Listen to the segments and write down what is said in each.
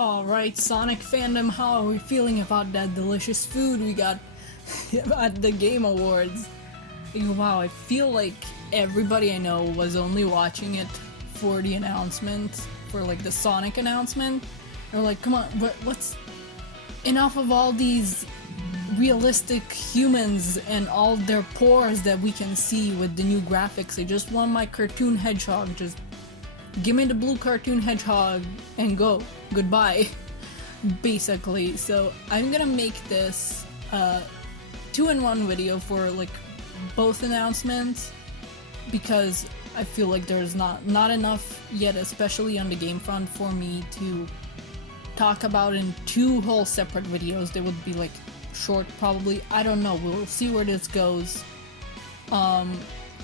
Alright, Sonic fandom, how are we feeling about that delicious food we got at the Game Awards? Wow, I feel like everybody I know was only watching it for the announcement, for like the Sonic announcement. They're like, come on, what's enough of all these realistic humans and all their pores that we can see with the new graphics. I just want my cartoon hedgehog. Just give me the blue cartoon hedgehog and go. Goodbye. Basically. So I'm gonna make this 2-in-1 video for like both announcements because I feel like there's not enough yet, especially on the game front, for me to talk about in two whole separate videos. They would be like short probably. I don't know. We'll see where this goes.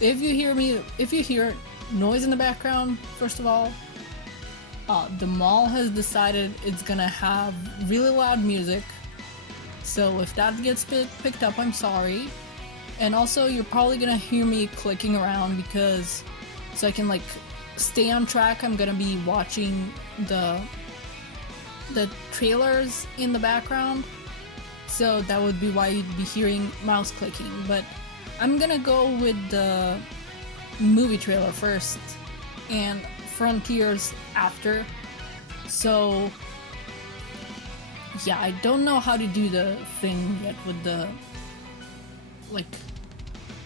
If you hear noise in the background, first of all, the mall has decided it's gonna have really loud music. So if that gets picked up, I'm sorry. And also, you're probably gonna hear me clicking around because so I can like stay on track. I'm gonna be watching the trailers in the background. So that would be why you'd be hearing mouse clicking. But I'm gonna go with the movie trailer first and Frontiers after. So yeah, I don't know how to do the thing yet with the like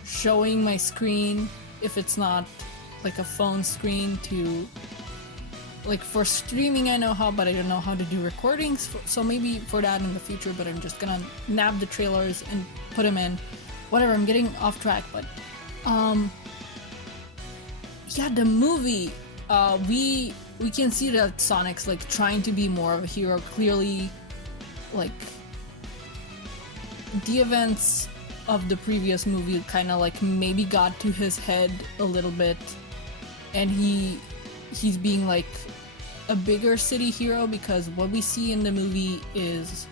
showing my screen if it's not like a phone screen to like for streaming. I know how, but I don't know how to do recordings, so maybe for that in the future. But I'm just gonna nab the trailers and put them in. Whatever, I'm getting off track, but yeah, the movie, we can see that Sonic's like trying to be more of a hero. Clearly, like the events of the previous movie kind of like maybe got to his head a little bit, and he's being like a bigger city hero, because what we see in the movie is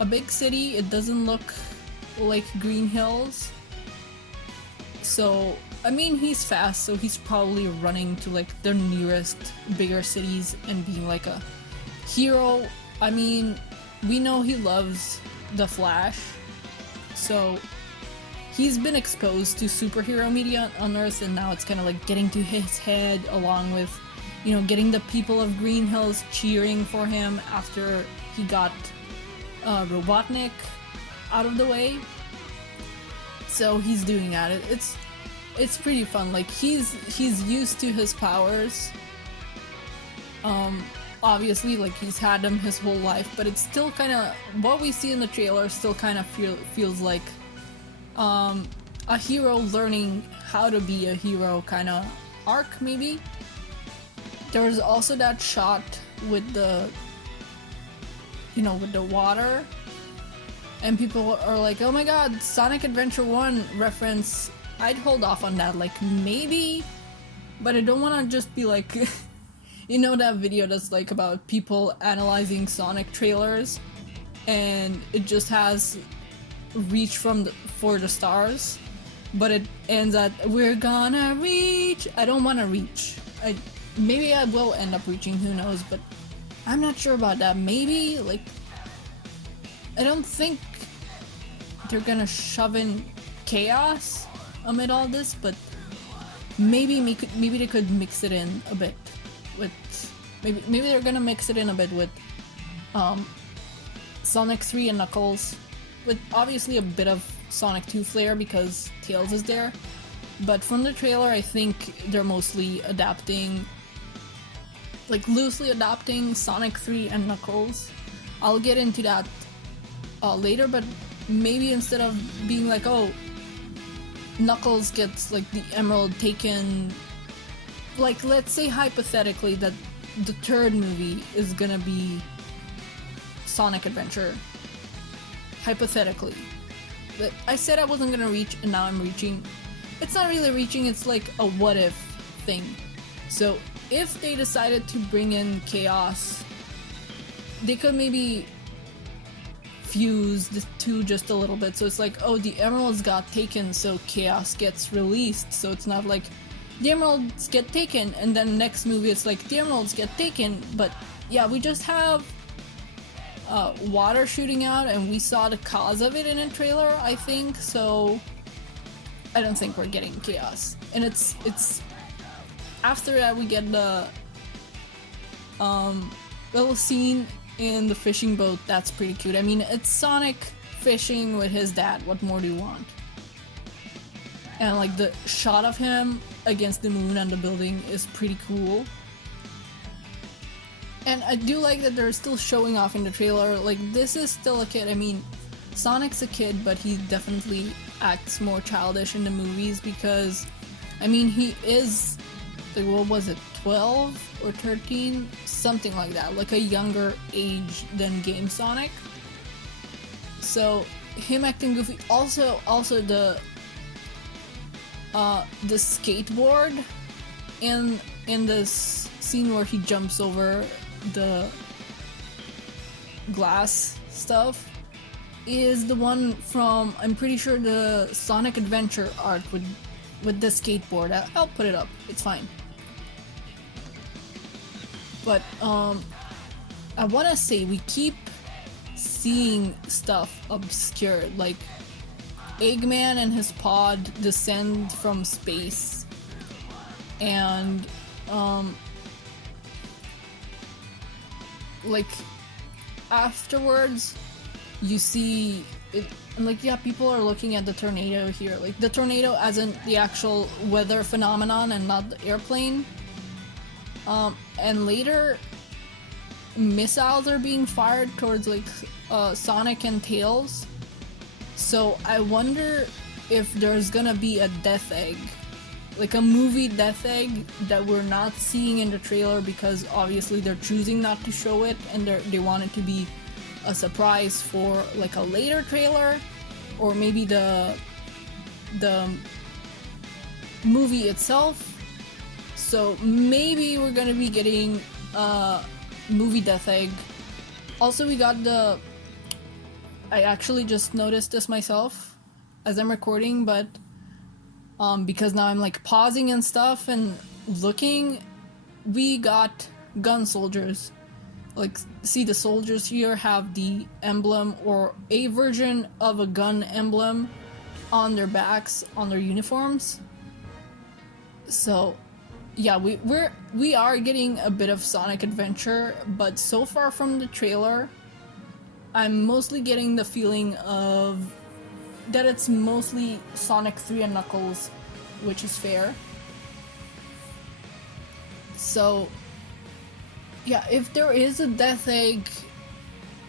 a big city. It doesn't look like Green Hills. So I mean, he's fast, so he's probably running to like the nearest bigger cities and being like a hero. I mean, we know he loves the Flash, so he's been exposed to superhero media on Earth, and now it's kind of like getting to his head, along with, you know, getting the people of Green Hills cheering for him after he got Robotnik out of the way. So he's doing that. It's pretty fun. Like he's used to his powers. Obviously, like he's had them his whole life, but it's still kind of what we see in the trailer. Still kind of feels like a hero learning how to be a hero kind of arc, maybe. There was also that shot with the, you know, with the water, and people are like, oh my god, Sonic Adventure 1 reference. I'd hold off on that, like maybe, but I don't want to just be like, you know, that video that's like about people analyzing Sonic trailers, and it just has reach for the stars, but it ends at we're gonna reach. I don't want to reach. Maybe I will end up reaching, who knows, but I'm not sure about that. Maybe, like, I don't think they're gonna shove in chaos amid all this, but maybe they could mix it in a bit with maybe they're gonna mix it in a bit with Sonic 3 and Knuckles, with obviously a bit of Sonic 2 flair because Tails is there. But from the trailer, I think they're mostly adapting, like loosely adapting Sonic 3 and Knuckles. I'll get into that later, but maybe instead of being like, oh, Knuckles gets like the emerald taken, like let's say hypothetically that the third movie is gonna be Sonic Adventure. Hypothetically. But I said I wasn't gonna reach, and now I'm reaching. It's not really reaching, it's like a what if thing. So if they decided to bring in chaos, they could maybe fuse the two just a little bit. So it's like, oh, the emeralds got taken, so chaos gets released. So it's not like the emeralds get taken and then next movie it's like the emeralds get taken, but yeah, we just have water shooting out, and we saw the cause of it in a trailer, I think. So I don't think we're getting chaos. And it's after that we get the little scene in the fishing boat. That's pretty cute. I mean, it's Sonic fishing with his dad. What more do you want? And like the shot of him against the moon and the building is pretty cool. And I do like that they're still showing off in the trailer. Like, this is still a kid. I mean, Sonic's a kid, but he definitely acts more childish in the movies because, I mean, he is, like, what was it, 12 or 13? Something like that. Like a younger age than Game Sonic. So, him acting goofy. Also the skateboard in this scene where he jumps over the glass stuff is the one from, I'm pretty sure, the Sonic Adventure art with the skateboard. I'll put it up, it's fine. But I wanna say we keep seeing stuff obscured, like Eggman and his pod descend from space, and like afterwards you see it, and like, yeah, people are looking at the tornado here, like the tornado as in the actual weather phenomenon and not the airplane. And later missiles are being fired towards like Sonic and Tails. So I wonder if there's gonna be a Death Egg, like a movie Death Egg that we're not seeing in the trailer because obviously they're choosing not to show it, and they want it to be a surprise for like a later trailer, or maybe the movie itself. So maybe we're gonna be getting a movie Death Egg. Also, we got I actually just noticed this myself as I'm recording, but because now I'm like pausing and stuff and looking, we got gun soldiers. Like, see, the soldiers here have the emblem or a version of a gun emblem on their backs, on their uniforms. So yeah, we are getting a bit of Sonic Adventure, but so far from the trailer, I'm mostly getting the feeling of that it's mostly Sonic 3 and Knuckles, which is fair. So yeah, if there is a Death Egg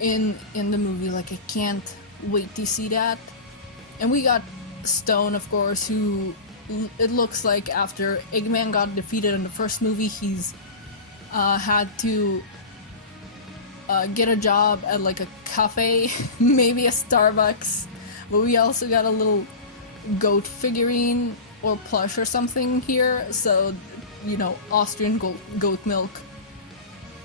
in the movie, like, I can't wait to see that. And we got Stone, of course, who it looks like after Eggman got defeated in the first movie, he's had to get a job at like a cafe, maybe a Starbucks. But we also got a little goat figurine or plush or something here, so, you know, Austrian goat milk.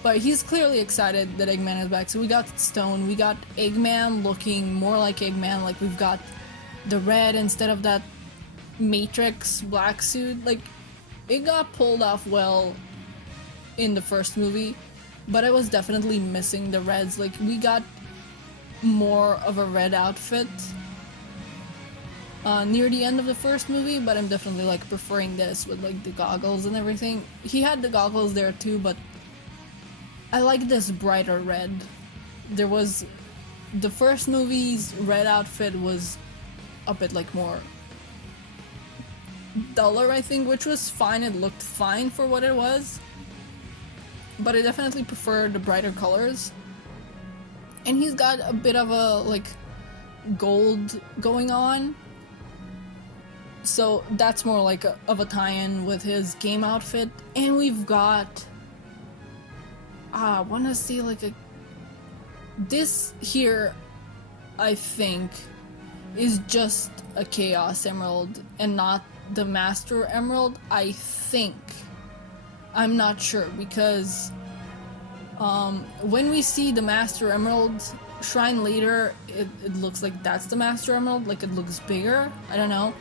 But he's clearly excited that Eggman is back. So we got Stone, we got Eggman looking more like Eggman, like we've got the red instead of that Matrix black suit. Like, it got pulled off well in the first movie, but I was definitely missing the reds. Like, we got more of a red outfit near the end of the first movie, but I'm definitely like preferring this with like the goggles and everything. He had the goggles there too, but I like this brighter red. There was the first movie's red outfit was a bit like more duller, I think, which was fine. It looked fine for what it was, but I definitely prefer the brighter colors. And he's got a bit of a like gold going on, so that's more like of a tie-in with his game outfit. And we've got I want to see like this here, I think, is just a Chaos Emerald and not the Master Emerald, I think. I'm not sure, because when we see the Master Emerald shrine later, it looks like that's the Master Emerald, like it looks bigger, I don't know.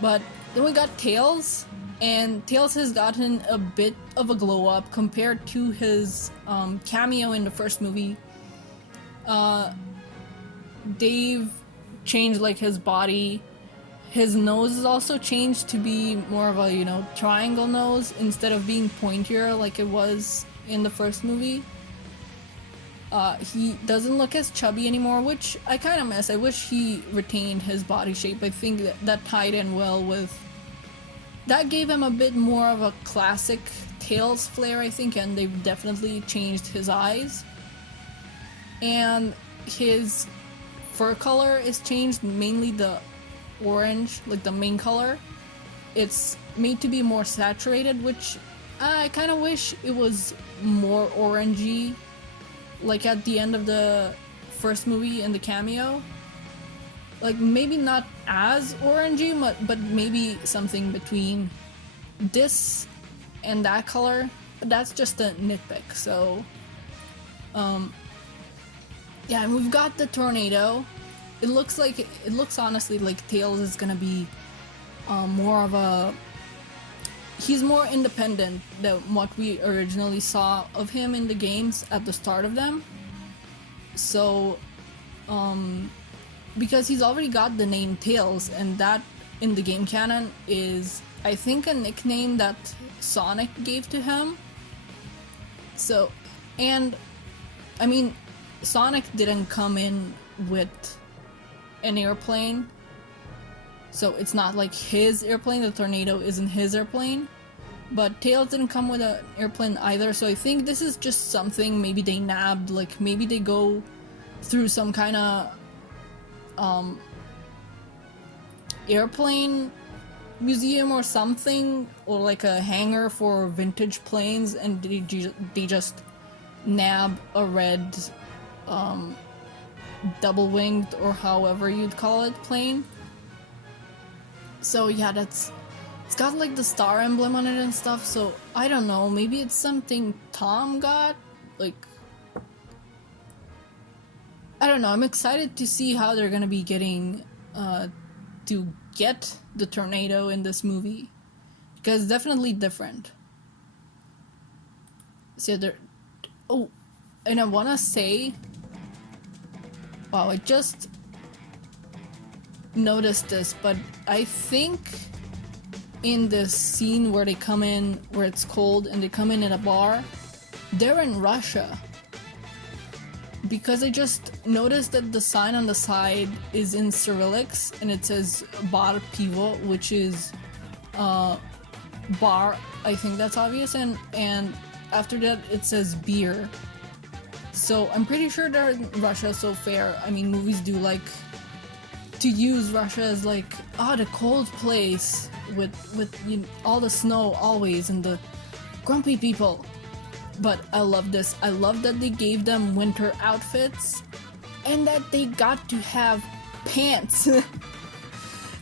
But then we got Tails, And Tails has gotten a bit of a glow up compared to his cameo in the first movie. Dave changed like his body. His nose is also changed to be more of a, triangle nose instead of being pointier like it was in the first movie. He doesn't look as chubby anymore, which I kind of miss. I wish he retained his body shape. I think that tied in well with... That gave him a bit more of a classic Tails flair, I think, and they've definitely changed his eyes. And his fur color is changed, mainly the orange, like the main color. It's made to be more saturated, which I kind of wish it was more orangey, like at the end of the first movie in the cameo. Like, maybe not as orangey, but maybe something between this and that color. But that's just a nitpick, so... yeah, and we've got the tornado. It looks honestly like Tails is gonna be more of a... He's more independent than what we originally saw of him in the games at the start of them. So, because he's already got the name Tails, and that in the game canon is, I think, a nickname that Sonic gave to him. So, and I mean, Sonic didn't come in with an airplane, so it's not like his airplane. The tornado isn't his airplane, but Tails didn't come with an airplane either, so I think this is just something maybe they nabbed, like maybe they go through some kind of airplane museum or something, or like a hangar for vintage planes, and they just nab a red double-winged, or however you'd call it, plane. So yeah, it's got like the star emblem on it and stuff, so I don't know, maybe it's something Tom got, like, I don't know. I'm excited to see how they're gonna be getting to get the tornado in this movie, because it's definitely different. So there... Oh, and I wanna say, wow, I just noticed this, but I think in this scene where they come in, where it's cold and they come in a bar, they're in Russia. Because I just noticed that the sign on the side is in Cyrillics and it says Bar Pivo, which is bar, I think that's obvious, and after that it says beer. So I'm pretty sure they're in Russia, so fair. I mean, movies do like to use Russia as like, the cold place with all the snow always and the grumpy people. But I love this. I love that they gave them winter outfits and that they got to have pants.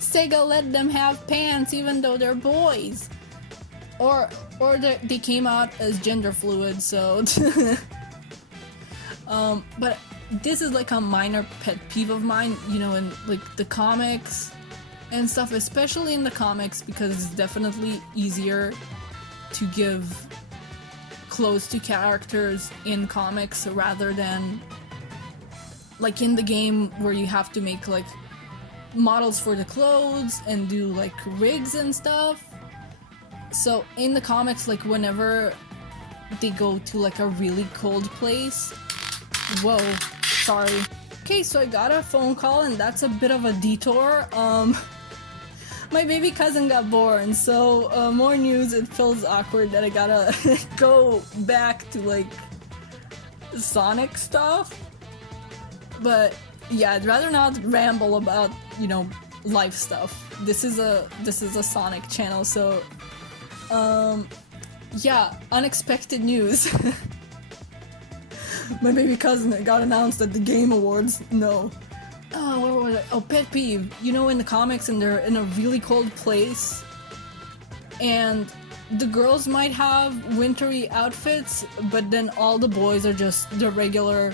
Sega let them have pants even though they're boys. Or they came out as gender fluid, so... but this is like a minor pet peeve of mine, in like the comics and stuff, especially in the comics, because it's definitely easier to give clothes to characters in comics rather than like in the game where you have to make like models for the clothes and do like rigs and stuff. So in the comics, like whenever they go to like a really cold place... Whoa, sorry. Okay, so I got a phone call and that's a bit of a detour. My baby cousin got born, so more news. It feels awkward that I gotta go back to like Sonic stuff. But yeah, I'd rather not ramble about, life stuff. This is a Sonic channel, so yeah, unexpected news. My baby cousin got announced at the Game Awards. No. Oh, where was I? Oh, pet peeve. In the comics, and they're in a really cold place, and the girls might have wintry outfits, but then all the boys are just the regular,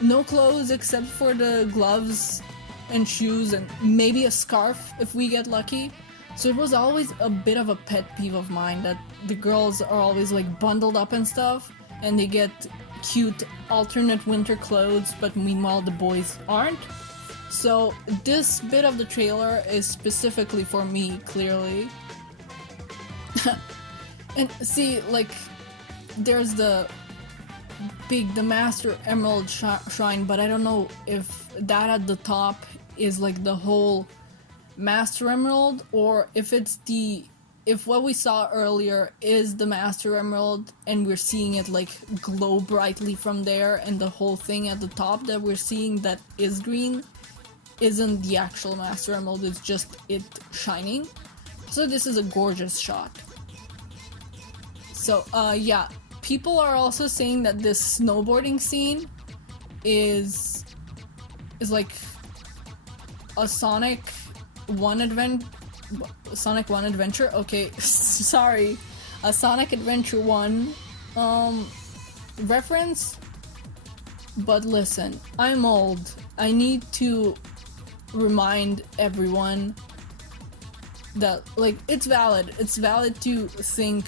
no clothes except for the gloves and shoes and maybe a scarf if we get lucky. So it was always a bit of a pet peeve of mine that the girls are always like bundled up and stuff, and they get cute alternate winter clothes, but meanwhile the boys aren't. So this bit of the trailer is specifically for me, clearly. And see, like, there's the Master Emerald Shrine, but I don't know if that at the top is like the whole Master Emerald, or if what we saw earlier is the Master Emerald and we're seeing it like glow brightly from there, and the whole thing at the top that we're seeing that is green isn't the actual Master Emerald, it's just it shining. So this is a gorgeous shot. So yeah, people are also saying that this snowboarding scene is like a Sonic 1 Adventure, okay, sorry, a Sonic Adventure 1 reference. But listen, I'm old. I need to remind everyone that, like, it's valid to think,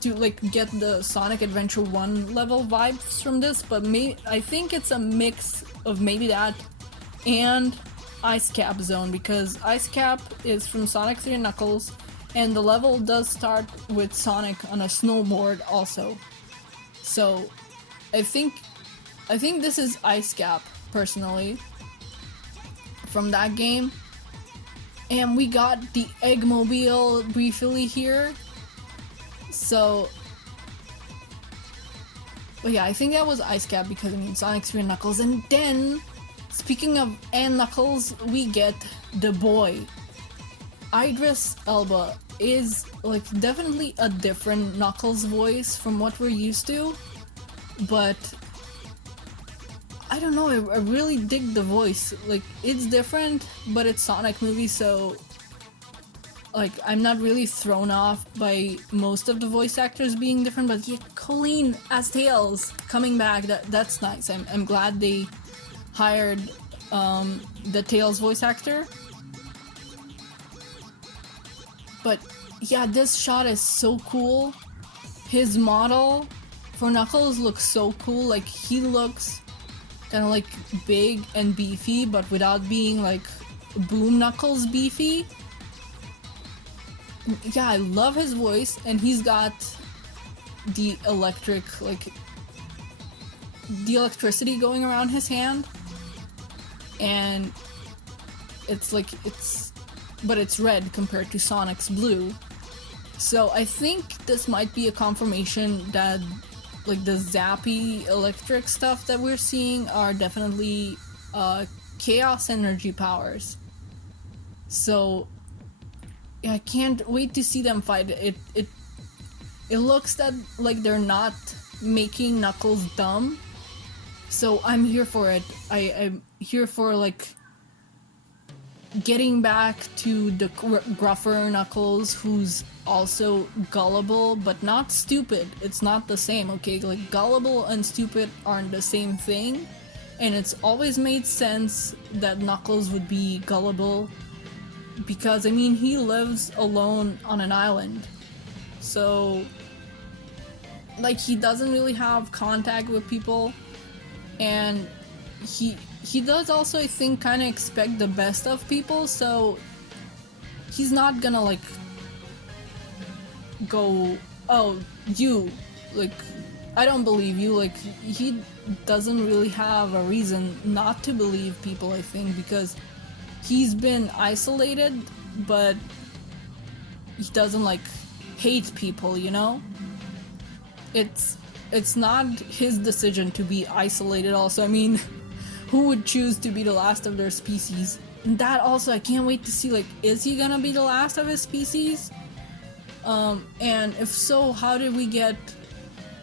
to like get the Sonic Adventure 1 level vibes from this, but I think it's a mix of maybe that and Ice Cap Zone, because Ice Cap is from Sonic 3 and Knuckles, and the level does start with Sonic on a snowboard also. So I think this is Ice Cap, personally, from that game. And we got the Eggmobile briefly here. So, but yeah, I think that was Ice Cap, because I mean Sonic 3 and Knuckles. And then, speaking of Knuckles, we get the boy. Idris Elba is like definitely a different Knuckles voice from what we're used to, but I don't know, I really dig the voice. Like, it's different, but it's Sonic movie, so like I'm not really thrown off by most of the voice actors being different. But yeah, Colleen as Tails coming back, that's nice. I'm glad they hired the Tails voice actor. But yeah, this shot is so cool. His model for Knuckles looks so cool. Like, he looks kind of like big and beefy, but without being like Boom Knuckles beefy. Yeah, I love his voice, and he's got the electricity going around his hand, and it's red compared to Sonic's blue. So I think this might be a confirmation that like the zappy electric stuff that we're seeing are definitely chaos energy powers. So yeah, I can't wait to see them fight. It looks that like they're not making Knuckles dumb, so I'm here for it. I'm here for like getting back to the gruffer Knuckles, who's also gullible but not stupid. It's not the same, okay? Like, gullible and stupid aren't the same thing, and it's always made sense that Knuckles would be gullible, because I mean he lives alone on an island, so like he doesn't really have contact with people, and he does also, I think, kind of expect the best of people, so he's not gonna like go, oh, you, like, I don't believe you. Like, he doesn't really have a reason not to believe people, I think, because he's been isolated, but he doesn't like hate people, you know? It's not his decision to be isolated also. I mean, who would choose to be the last of their species? And that also, I can't wait to see, like, is he gonna be the last of his species? And if so, how did we get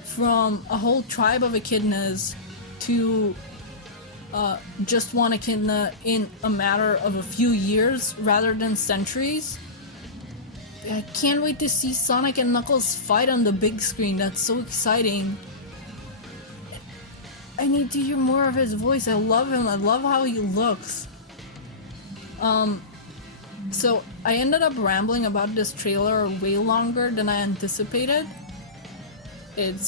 from a whole tribe of echidnas to just one echidna in a matter of a few years rather than centuries? I can't wait to see Sonic and Knuckles fight on the big screen. That's so exciting. I need to hear more of his voice. I love him. I love how he looks. So I ended up rambling about this trailer way longer than I anticipated.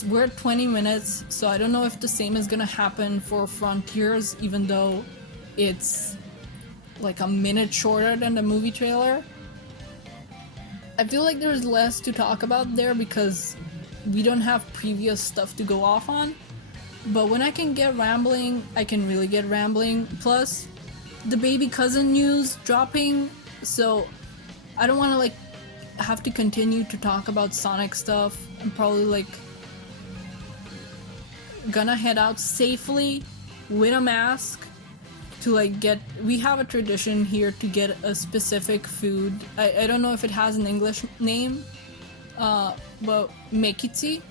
We're at 20 minutes, so I don't know if the same is gonna happen for Frontiers, even though it's like a minute shorter than the movie trailer. I feel like there's less to talk about there because we don't have previous stuff to go off on. But when I can get rambling, I can really get rambling. Plus, the baby cousin news dropping, so I don't want to like have to continue to talk about Sonic stuff. I'm probably like gonna head out safely with a mask to like we have a tradition here to get a specific food. I don't know if it has an English name, but mekitsi,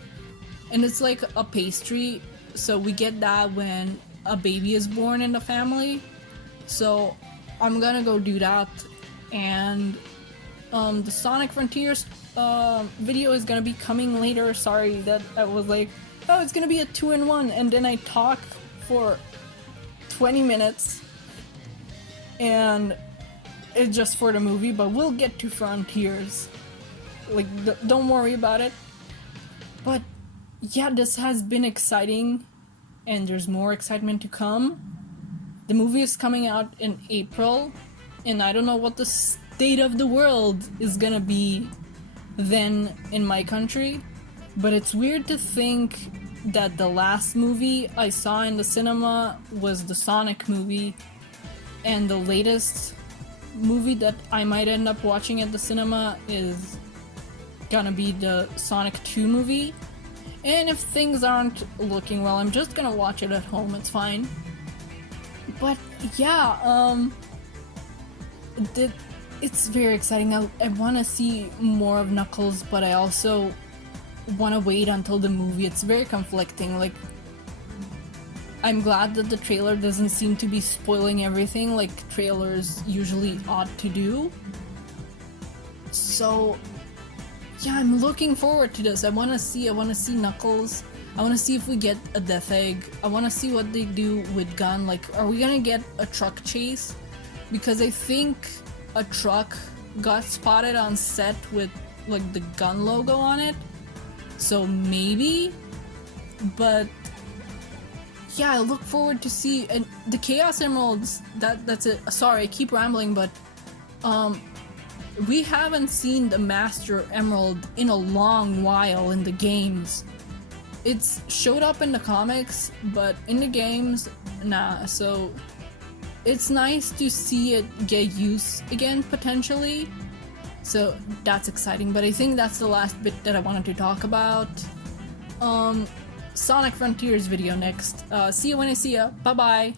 and it's like a pastry, so we get that when a baby is born in the family. So I'm gonna go do that, and the Sonic Frontiers video is gonna be coming later. Sorry that I was like, oh, it's gonna be a 2-in-1, and then I talk for 20 minutes and it's just for the movie, but we'll get to Frontiers. Like, don't worry about it. But yeah, this has been exciting and there's more excitement to come. The movie is coming out in April and I don't know what the state of the world is gonna be then in my country, but it's weird to think that the last movie I saw in the cinema was the Sonic movie, and the latest movie that I might end up watching at the cinema is gonna be the Sonic 2 movie. And if things aren't looking well, I'm just gonna watch it at home, it's fine. But yeah, it's very exciting. I want to see more of Knuckles, but I also want to wait until the movie. It's very conflicting. Like, I'm glad that the trailer doesn't seem to be spoiling everything like trailers usually ought to do. So yeah, I'm looking forward to this. I want to see Knuckles. I want to see if we get a Death Egg. I want to see what they do with Gun. Like, are we gonna get a truck chase? Because I think a truck got spotted on set with like the Gun logo on it. So maybe, but yeah, I look forward to see. And the Chaos Emeralds, that's it. Sorry, I keep rambling, but we haven't seen the Master Emerald in a long while in the games. It's showed up in the comics, but in the games, nah. So it's nice to see it get use again, potentially. So that's exciting, but I think that's the last bit that I wanted to talk about. Sonic Frontiers video next. See you when I see ya. Bye bye.